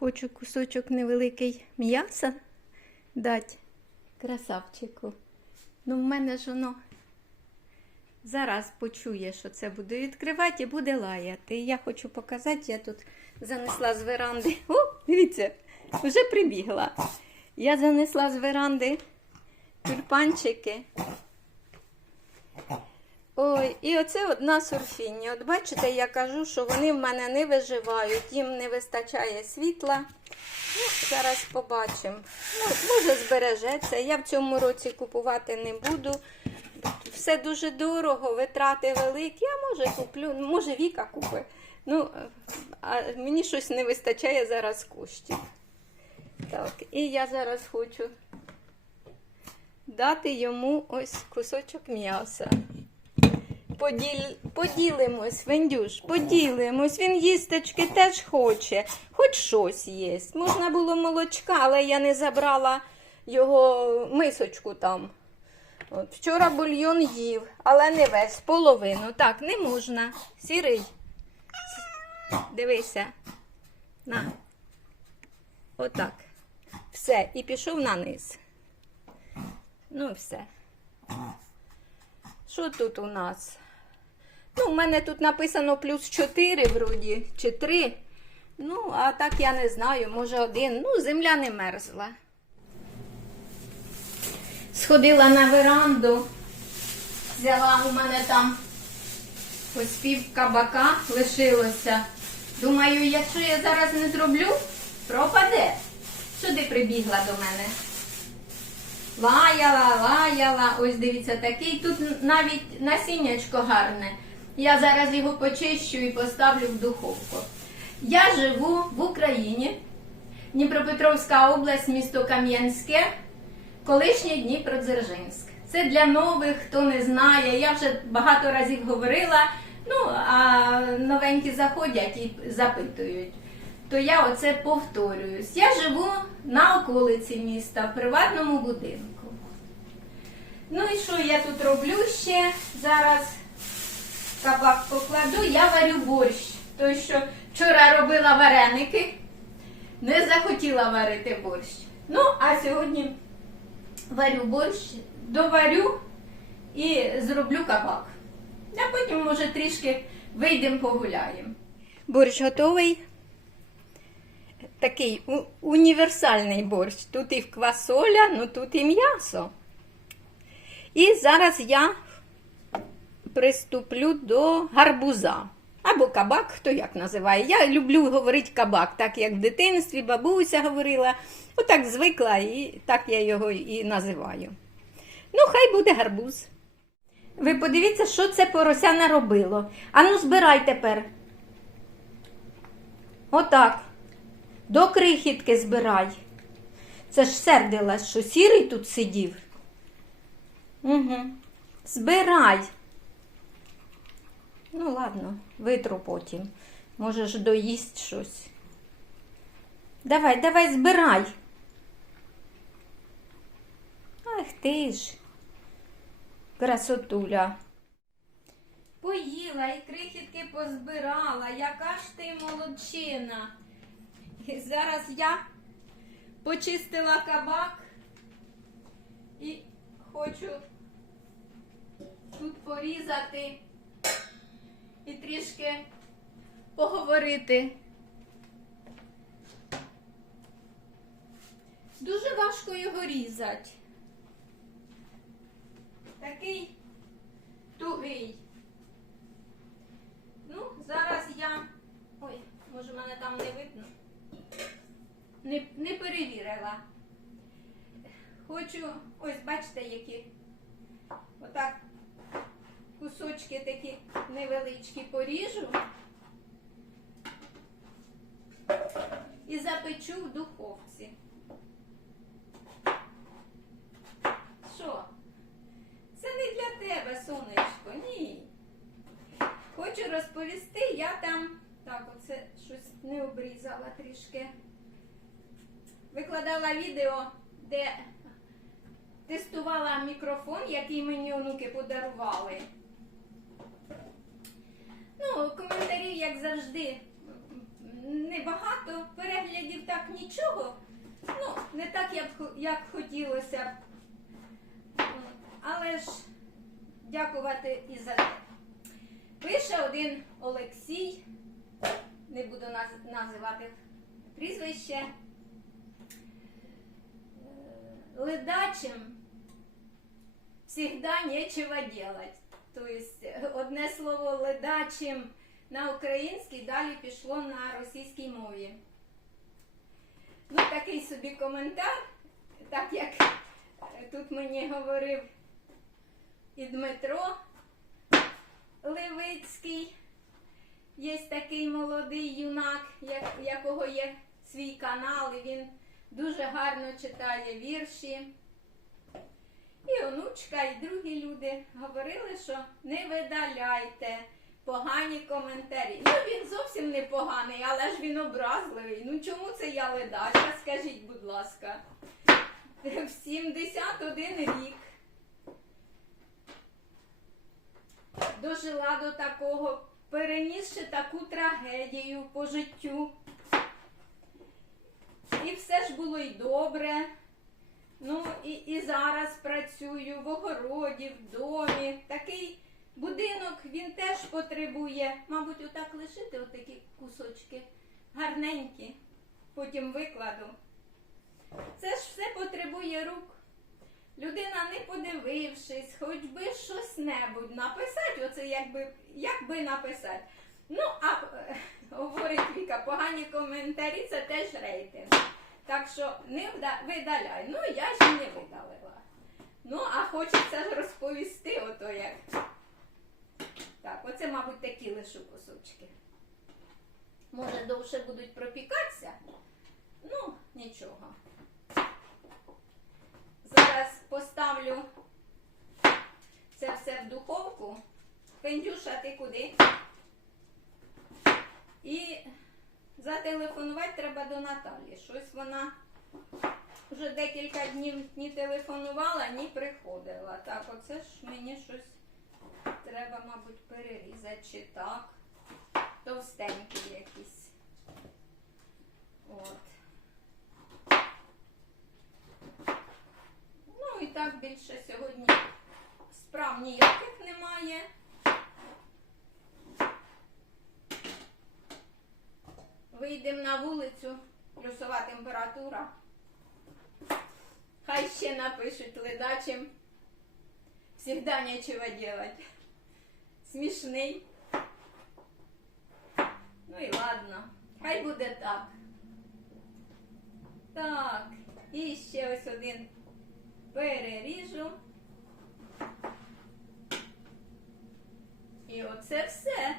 Хочу кусочок невеликий м'яса дати красавчику. Ну, в мене ж воно зараз почує, що це буду відкривати і буде лаяти. І я хочу показати, я тут занесла з веранди. О, дивіться, вже прибігла. Я занесла з веранди тюльпанчики. Ой, і оце одна сурфіння. От бачите, я кажу, що вони в мене не виживають, їм не вистачає світла. Ну, зараз побачимо. Ну, може, збережеться. Я в цьому році купувати не буду. Все дуже дорого, витрати великі. Я може куплю, може Віка купить. Ну, а мені щось не вистачає зараз коштів. Так, і я зараз хочу дати йому ось кусочок м'яса. Поділ... Поділимось, Вендюш, поділимось. Він їсточки теж хоче, хоч щось єсть. Можна було молочка, але я не забрала його мисочку там. От, вчора бульйон їв, але не весь, половину. Так, не можна. Сірий. Дивися. На. Отак. Все. І пішов на низ. Ну все. Що тут у нас? Ну, у мене тут написано плюс 4 вроді, чи 3. Ну, а так я не знаю, може один. Ну, земля не мерзла. Сходила на веранду, взяла у мене там ось пів кабака лишилося. Думаю, якщо я зараз не зроблю, пропаде. Сюди прибігла до мене. Лаяла, лаяла, ось дивіться, такий тут навіть насіннячко гарне. Я зараз його почищу і поставлю в духовку. Я живу в Україні, Дніпропетровська область, місто Кам'янське, колишній Дніпродзержинськ. Це для нових, хто не знає. Я вже багато разів говорила, ну а новенькі заходять і запитують. То я оце повторююсь. Я живу на околиці міста, в приватному будинку. Ну і що я тут роблю ще? Зараз кабак покладу, я варю борщ. Той, що вчора робила вареники, не захотіла варити борщ. Ну, а сьогодні варю борщ, доварю і зроблю кабак. А потім, може, трішки вийдемо погуляємо. Борщ готовий. Такий універсальний борщ. Тут і квасоля, ну тут і м'ясо. І зараз я приступлю до гарбуза. Або кабак, хто як називає. Я люблю говорити кабак, так як в дитинстві бабуся говорила. Отак звикла і так я його і називаю. Ну, хай буде гарбуз. Ви подивіться, що це порося наробило. Ану, збирай тепер. Отак. До крихітки збирай. Це ж сердилась, що сірий тут сидів. Угу. Збирай. Ну, ладно, витру потім. Може ж доїсть щось. Давай, давай, збирай. Ах ти ж, красотуля. Поїла і крихітки позбирала. Яка ж ти молодчина. І зараз я почистила кабак і хочу тут порізати трішки поговорити. Дуже важко його різати. Такий тугий. Ну, зараз я. Ой, може мене там не видно. Не, не перевірила. Хочу, ось бачите, які. Отак кусочки такі невеличкі поріжу і запечу в духовці. Що? Це не для тебе, сонечко, ні. Хочу розповісти, я там так, оце щось не обрізала трішки. Викладала відео, де тестувала мікрофон, який мені онуки подарували. Ну, коментарів, як завжди, небагато переглядів так нічого. Ну, не так, як, як хотілося б. Але ж дякувати і за те. Пише один Олексій, не буду наз- називати прізвище. Е, Ледачим всегда нечего делать. То есть е, одне слово ледачим на українській далі пішло на російській мові. Ну, такий собі коментар, так як е, тут мені говорив і Дмитро Левицький. Є такий молодий юнак, як, якого є свій канал, і він дуже гарно читає вірші. І онучка, і другі люди говорили, що не видаляйте погані коментарі. Ну він зовсім не поганий, але ж він образливий. Ну чому це я ледача? Скажіть, будь ласка. В 71 рік дожила до такого, перенісши таку трагедію по життю. І все ж було й добре. Ну і, і зараз працюю в огороді, в домі. Такий будинок він теж потребує, мабуть, отак лишити отакі кусочки гарненькі, потім викладу. Це ж все потребує рук. Людина, не подивившись, хоч би щось небудь написати, оце якби, якби написати. Ну, а е, говорить Віка, погані коментарі це теж рейтинг. Так що не видаляй. Ну, я ж не видалила. Ну, а хочеться ж розповісти, ото як. Так, оце, мабуть, такі лишу кусочки. Може, довше будуть пропікатися? Ну, нічого. Зараз поставлю це все в духовку. Пендюша, ти куди? І зателефонувати треба до Наталі. Щось вона вже декілька днів ні телефонувала, ні приходила. Так, оце ж мені щось треба, мабуть, перерізати чи так. Товстенькі якісь. От. Ну і так більше сьогодні справ ніяких немає. Вийдемо на вулицю, плюсова температура. Хай ще напишуть ледачим. Всегда нечего делать. Смішний. Ну і ладно. Хай буде так. Так, і ще ось один переріжу. І оце все.